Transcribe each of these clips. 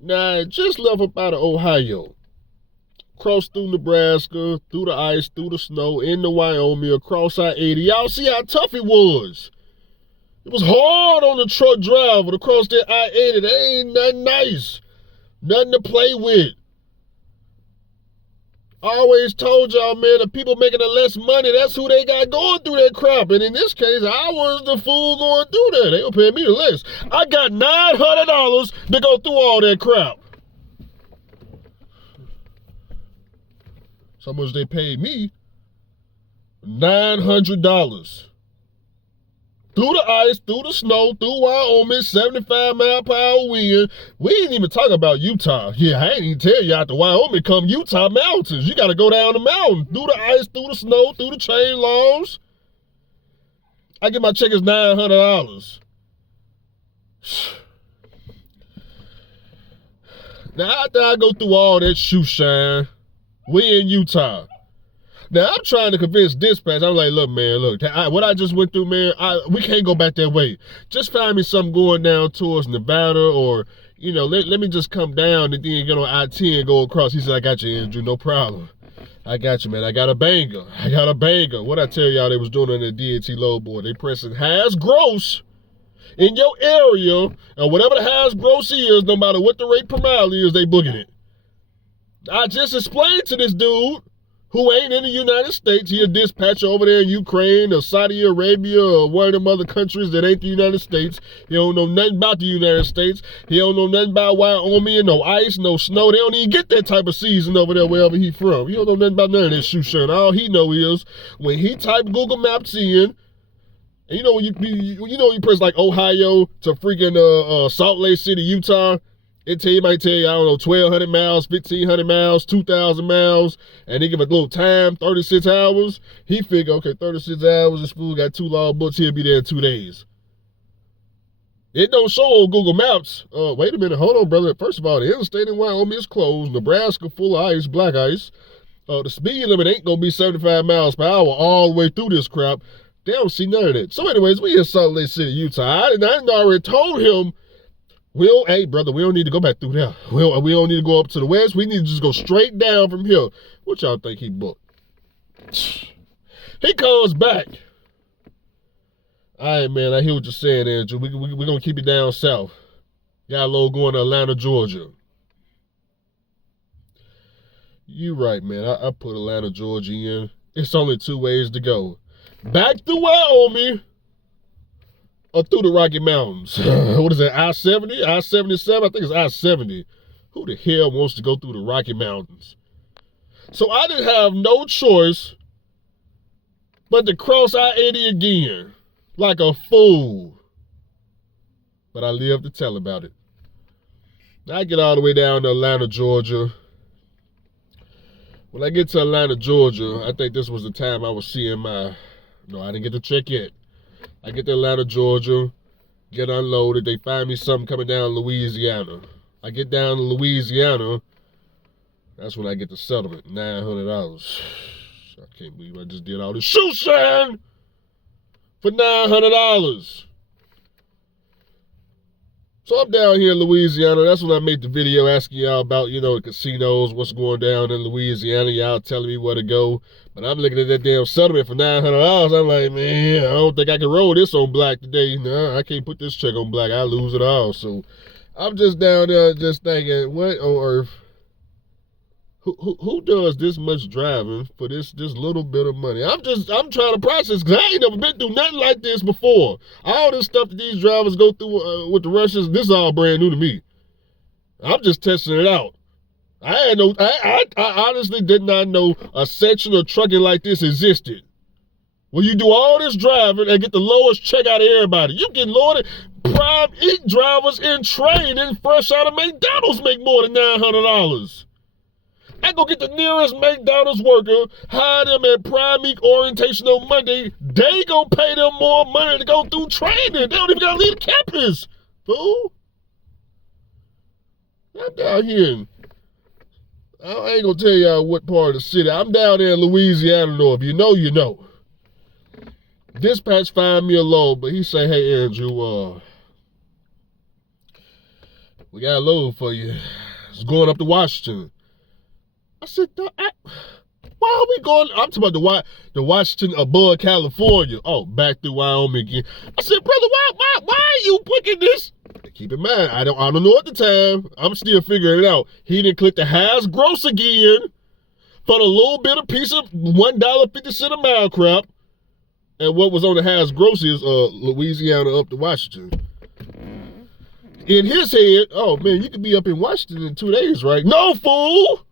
Now, I just left up out of Ohio. Crossed through Nebraska, through the ice, through the snow, into Wyoming, across I-80. Y'all see how tough it was. It was hard on the truck driver to cross that I-80. That ain't nothing nice. Nothing to play with. I always told y'all, man, the people making the less money, that's who they got going through that crap. And in this case, I was the fool going through that. They were paying me the less. I got $900 to go through all that crap. So much they paid me? $900. Through the ice, through the snow, through Wyoming, 75-mile-per-hour wind. We ain't even talk about Utah. Yeah, I ain't even tell you out the Wyoming come Utah mountains. You got to go down the mountain, through the ice, through the snow, through the chain laws. I get my check as $900. Now, after I go through all that shoe shine, we in Utah. Now, I'm trying to convince dispatch. I'm like, look, man, look, what I just went through, man, we can't go back that way. Just find me something going down towards Nevada or, you know, let me just come down and then get on I-10 and go across. He said, I got you, Andrew, no problem. I got you, man. I got a banger. What I tell y'all they was doing on the DAT load board? They pressing highs gross in your area, and whatever the highs gross is, no matter what the rate per mile is, they booking it. I just explained to this dude who ain't in the United States. He a dispatcher over there in Ukraine or Saudi Arabia or one of them other countries that ain't the United States. He don't know nothing about the United States. He don't know nothing about Wyoming and no ice, no snow. They don't even get that type of season over there wherever he from. He don't know nothing about none of that shoe shine. All he know is when he type Google Maps in, and you know when you press like Ohio to freaking Salt Lake City, Utah, it might tell you, I don't know, 1,200 miles, 1,500 miles, 2,000 miles, and they give a little time, 36 hours. He figure, okay, 36 hours, this fool got 2 log books, he'll be there in 2 days. It don't show on Google Maps. Wait a minute, hold on, brother. First of all, the interstate in Wyoming is closed. Nebraska full of ice, black ice. The speed limit ain't gonna be 75 miles per hour all the way through this crap. They don't see none of that. So anyways, we in Salt Lake City, Utah. I already told him, hey, brother, we don't need to go back through there. We don't need to go up to the west. We need to just go straight down from here. What y'all think he booked? He comes back. All right, man, I hear what you're saying, Andrew. We're going to keep it down south. Got a load going to Atlanta, Georgia. You right, man. I put Atlanta, Georgia in. It's only 2 ways to go. Back to Wyoming or through the Rocky Mountains. What is it, I-70? I-77? I think it's I-70. Who the hell wants to go through the Rocky Mountains? So I didn't have no choice but to cross I-80 again. Like a fool. But I live to tell about it. I get all the way down to Atlanta, Georgia. When I get to Atlanta, Georgia, I think this was the time I was seeing I didn't get the check yet. I get to Atlanta, Georgia, get unloaded. They find me something coming down Louisiana. I get down to Louisiana. That's when I get the settlement, $900. I can't believe I just did all this shoe shine for $900. So I'm down here in Louisiana. That's when I made the video asking y'all about, the casinos, what's going down in Louisiana. Y'all telling me where to go. But I'm looking at that damn settlement for $900. I'm like, man, I don't think I can roll this on black today. Nah, I can't put this check on black. I lose it all. So I'm just down there just thinking, what on earth? Who does this much driving for this little bit of money? I'm trying to process because I ain't never been through nothing like this before. All this stuff that these drivers go through with the Russians, this is all brand new to me. I'm just testing it out. I honestly did not know a section of trucking like this existed. Well, you do all this driving and get the lowest check out of everybody. You get loaded. Prime Eat drivers in training fresh out of McDonald's make more than $900. I go get the nearest McDonald's worker, hire them at Prime Week orientation on Monday. They gonna pay them more money to go through training. They don't even gotta leave the campus, fool. I'm down here. I ain't gonna tell y'all what part of the city. I'm down there in Louisiana, though. If you know, you know. Dispatch find me a load, but he say, hey, Andrew, We got a load for you. It's going up to Washington. I said, why are we going? I'm talking about the Washington above California. Oh, back through Wyoming again. I said, brother, why are you booking this? Keep in mind, I don't know at the time. I'm still figuring it out. He didn't click the highest gross again for the little bit of piece of $1.50 a mile crap. And what was on the highest gross is Louisiana up to Washington. In his head, oh man, you could be up in Washington in 2 days, right? No, fool!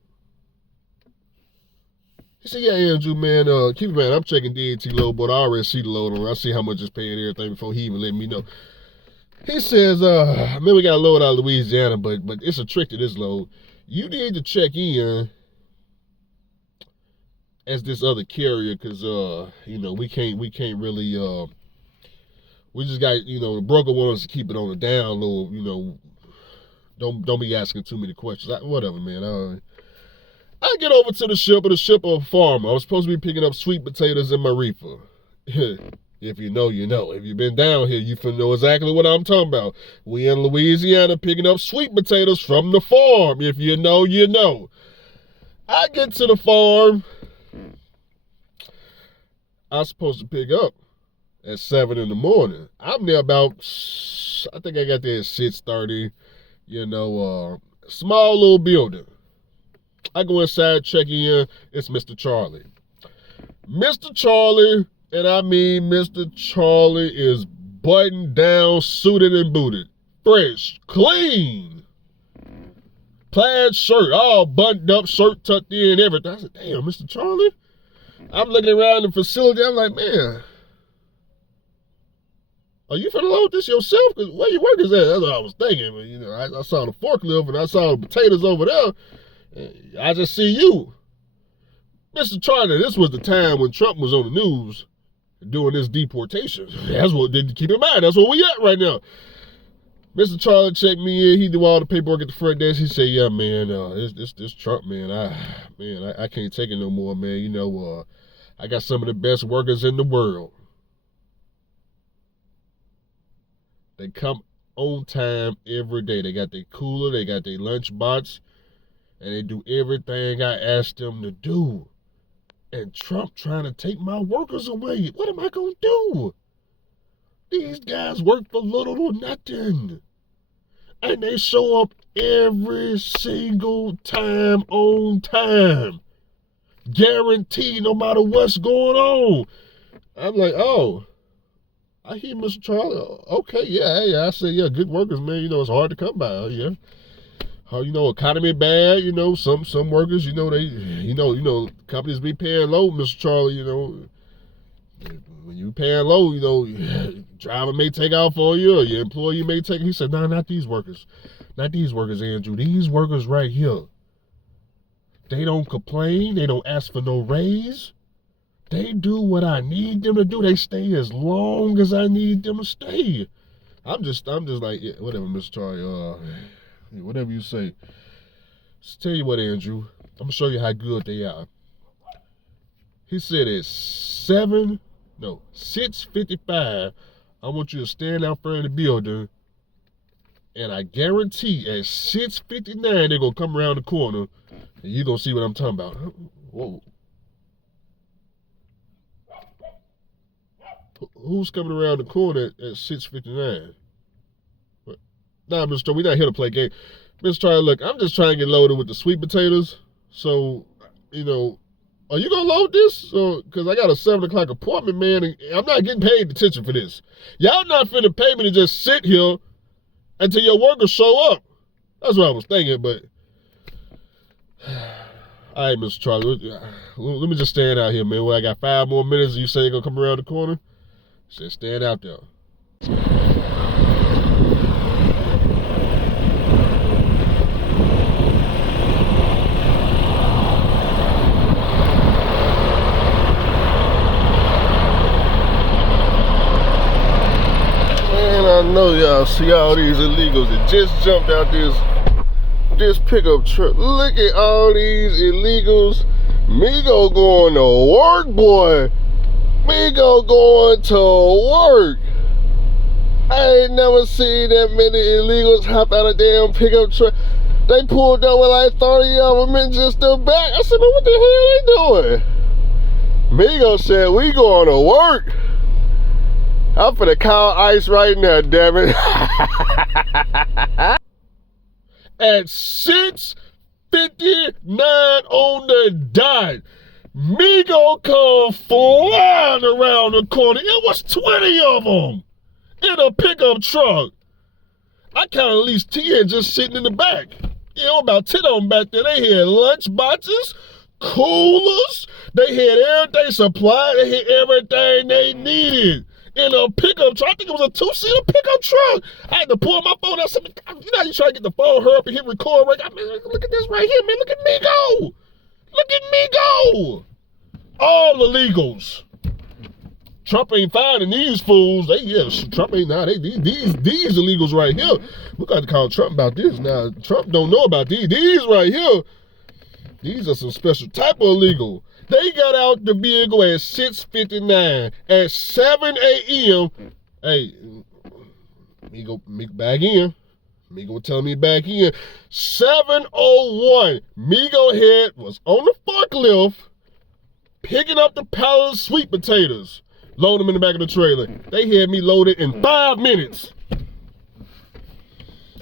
He said, yeah, Andrew, man, keep in mind, I'm checking DAT load, but I already see the load on it. I see how much it's paying and everything before he even let me know. He says, man, we got a load out of Louisiana, but it's a trick to this load. You need to check in as this other carrier, because we can't really we just got, the broker wants us to keep it on the down low, don't be asking too many questions. Whatever, man. I get over to the shipper, a farmer. I was supposed to be picking up sweet potatoes in my reefer. If you know, you know. If you've been down here, you finna know exactly what I'm talking about. We in Louisiana picking up sweet potatoes from the farm. If you know, you know. I get to the farm. I was supposed to pick up at 7 in the morning. I'm there about, I think I got there at 6:30. Small little building. I go inside, check in. It's Mr. Charlie. Mr. Charlie, and I mean Mr. Charlie, is buttoned down, suited and booted. Fresh, clean. Plaid shirt, all buttoned up, shirt tucked in, everything. I said, damn, Mr. Charlie? I'm looking around the facility. I'm like, man, are you finna load this yourself? Because where you work is at? That's what I was thinking. But, I saw the forklift and I saw the potatoes over there. I just see you. Mr. Charlie, this was the time when Trump was on the news doing this deportation. That's what, keep in mind, that's where we at right now. Mr. Charlie checked me in. He do all the paperwork at the front desk. He said, yeah, man, this Trump, man, I can't take it no more, man. I got some of the best workers in the world. They come on time every day. They got their cooler, they got their lunch box, and they do everything I asked them to do. And Trump trying to take my workers away. What am I going to do? These guys work for little or nothing. And they show up every single time on time. Guaranteed, no matter what's going on. I'm like, oh, I hear Mr. Charlie. Okay, yeah, I say, yeah, good workers, man. It's hard to come by, yeah. Economy bad, some workers, they, companies be paying low, Mr. Charlie, when you paying low, driver may take out for you or your employee may take. He said, no, not these workers. Not these workers, Andrew. These workers right here. They don't complain. They don't ask for no raise. They do what I need them to do. They stay as long as I need them to stay. I'm just like, yeah, whatever, Mr. Charlie, whatever you say. Just tell you what, Andrew, I'm going to show you how good they are. He said at 6:55, I want you to stand out front of the building, and I guarantee at 6:59, they're going to come around the corner, and you're going to see what I'm talking about. Whoa. Who's coming around the corner at 6:59? Nah, Mr. Charlie, we're not here to play game. Mr. Charlie, look, I'm just trying to get loaded with the sweet potatoes. So, are you going to load this? Because I got a 7 o'clock appointment, man, and I'm not getting paid attention for this. Y'all not finna pay me to just sit here until your workers show up. That's what I was thinking, but... All right, Mr. Charlie, let me just stand out here, man. I got 5 more minutes and you say you're going to come around the corner? Just stand out there. I know y'all see all these illegals that just jumped out this pickup truck. Look at all these illegals. Migo going to work, boy. Migo going to work. I ain't never seen that many illegals hop out of damn pickup truck. They pulled up with like 30 of them and just the back. I said, man, what the hell they doing? Migo said, we going to work. I'm finna call ICE right now, damn it. At 6:59 on the dot, Migo come flying around the corner. It was 20 of them in a pickup truck. I counted at least 10 just sitting in the back. About 10 of them back there. They had lunch boxes, coolers. They had everything supplied. They had everything they needed in a pickup truck. I think it was a 2-seater pickup truck. I had to pull my phone out. You know, you try to get the phone, hurry up and hit record. Right? I mean, look at this right here, man. Look at me go. Look at me go. All illegals. Trump ain't finding these fools. Trump ain't now. These illegals right here. We got to call Trump about this now. Trump don't know about these. These right here. These are some special type of illegal. They got out the vehicle at 6:59. At 7 a.m. Hey, Migo back in. Migo tell me back in. 7:01. Migo head was on the forklift picking up the pallet of sweet potatoes. Load them in the back of the trailer. They had me loaded in 5 minutes.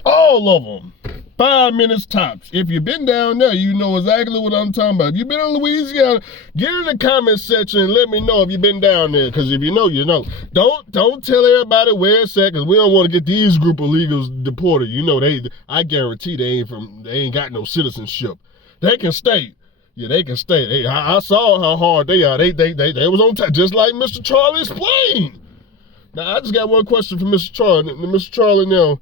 All of them. 5 minutes tops. If you've been down there, you know exactly what I'm talking about. If you've been in Louisiana, get in the comment section and let me know if you've been down there. Because if you know, you know. Don't tell everybody where it's at, because we don't want to get these group of illegals deported. You know, I guarantee they ain't got no citizenship. They can stay. Yeah, they can stay. Hey, I saw how hard they are. They was on time, just like Mr. Charlie explained. Now, I just got one question for Mr. Charlie. Mr. Charlie, now,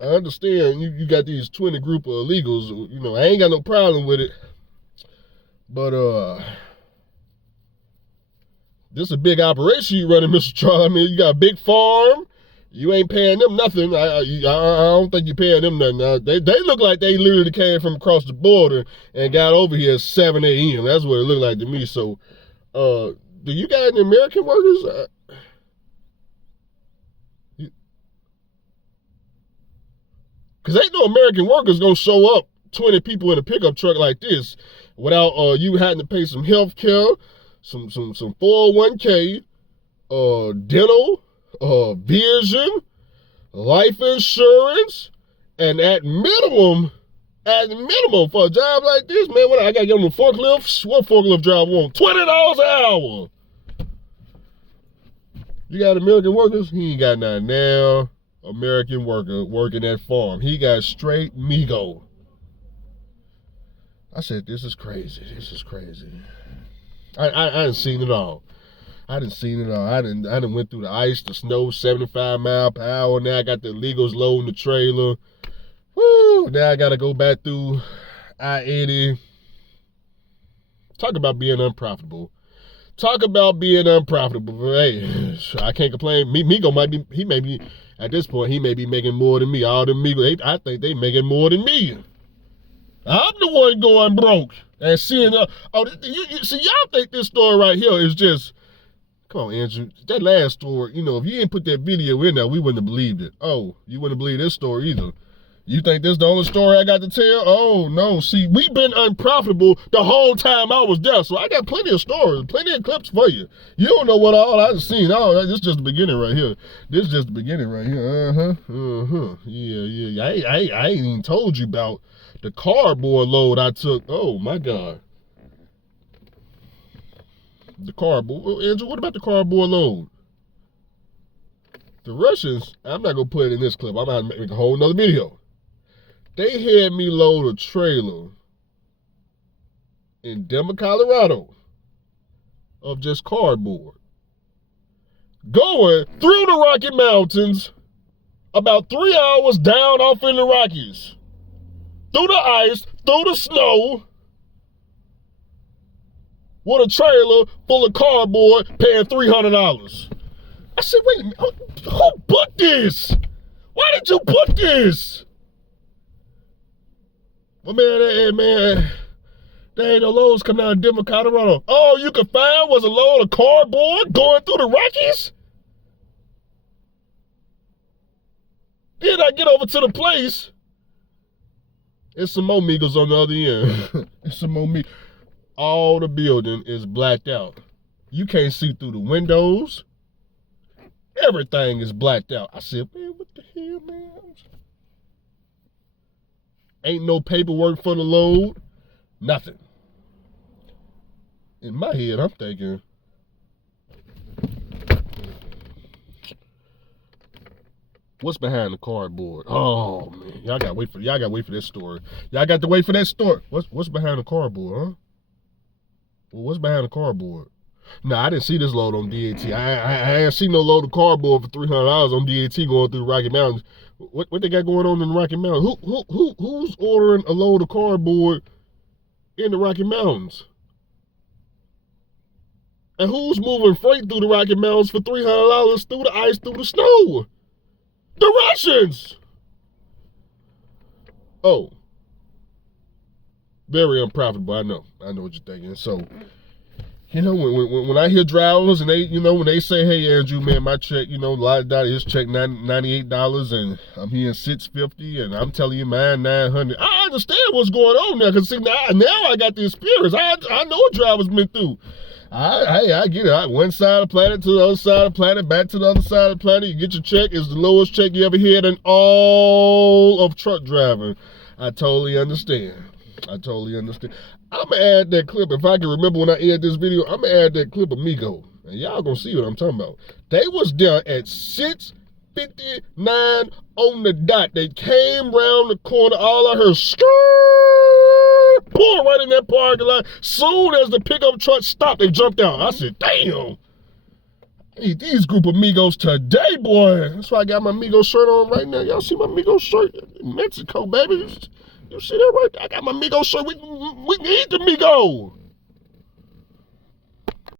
I understand you got these 20 group of illegals. You know, I ain't got no problem with it. But, this is a big operation you running, Mr. Charlie. I mean, you got a big farm. You ain't paying them nothing. I don't think you're paying them nothing. They look like they literally came from across the border and got over here at 7 a.m. That's what it looked like to me. So, do you got any American workers? Because ain't no American workers going to show up 20 people in a pickup truck like this without you having to pay some health care, some 401k, dental, vision, life insurance, and at minimum for a job like this, man, what I got to get on the forklift? What forklift driver want? $20 an hour. You got American workers? He ain't got none now. American worker working that farm. He got straight Migo. I said, this is crazy. This is crazy. I done seen it all. I done went through the ice, the snow, 75 miles per hour. Now I got the illegals loading the trailer. Woo! Now I got to go back through I-80. Talk about being unprofitable. Talk about being unprofitable. Hey, I can't complain. Migo may be, at this point, he may be making more than me. All them Migo, I think they making more than me. I'm the one going broke. And seeing, see, y'all think this story right here is just, come on, Andrew. That last story, you know, if you didn't put that video in there, we wouldn't have believed it. Oh, you wouldn't believe this story either. You think this is the only story I got to tell? Oh, no. See, we've been unprofitable the whole time I was there, so I got plenty of stories, plenty of clips for you. You don't know what all I've seen. Oh, this is just the beginning right here. This is just the beginning right here. Yeah. I ain't even told you about the cardboard load I took. Oh, my God. The cardboard. Andrew, what about the cardboard load? The Russians, I'm not going to put it in this clip. I'm going to make a whole nother video. They had me load a trailer in Denver, Colorado of just cardboard. Going through the Rocky Mountains, about 3 hours down off in the Rockies. Through the ice, through the snow, with a trailer full of cardboard paying $300. I said, wait a minute, who booked this? Why did you book this? Well, man, there ain't no loads coming out of Denver, Colorado. All you could find was a load of cardboard going through the Rockies? Then I get over to the place. It's some more Migos on the other end. It's some more Migos. All the building is blacked out. You can't see through the windows. Everything is blacked out. I said, man, what the hell, man? Ain't no paperwork for the load. Nothing. In my head, I'm thinking, what's behind the cardboard? Oh man, y'all gotta wait for this story. Y'all got to wait for that story. What's behind the cardboard, huh? Well, what's behind the cardboard? No, I didn't see this load on DAT. I ain't seen no load of cardboard for $300 on DAT going through the Rocky Mountains. What they got going on in the Rocky Mountains? Who's ordering a load of cardboard in the Rocky Mountains? And who's moving freight through the Rocky Mountains for $300 through the ice, through the snow? The Russians! Oh. Very unprofitable, I know. I know what you're thinking. So, you know, when I hear drivers and they, you know, when they say, hey, Andrew, man, my check, you know, his check $98 and I'm hearing $650 and I'm telling you mine $900. I understand what's going on now because see, now I got the experience. I know what drivers been through. I get it. One side of the planet to the other side of the planet, back to the other side of the planet. You get your check. It's the lowest check you ever had in all of truck driving. I totally understand. I'm going to add that clip. If I can remember when I aired this video, I'm going to add that clip of Migo. And y'all going to see what I'm talking about. They was down at 6:59 on the dot. They came around the corner. All I heard, skirt, pull right in that parking lot. Soon as the pickup truck stopped, they jumped out. I said, damn. Hey, these group of Migos today, boy. That's why I got my Migos shirt on right now. Y'all see my Migos shirt in Mexico, baby. You see that right there? I got my Migos shirt. We need the Migos.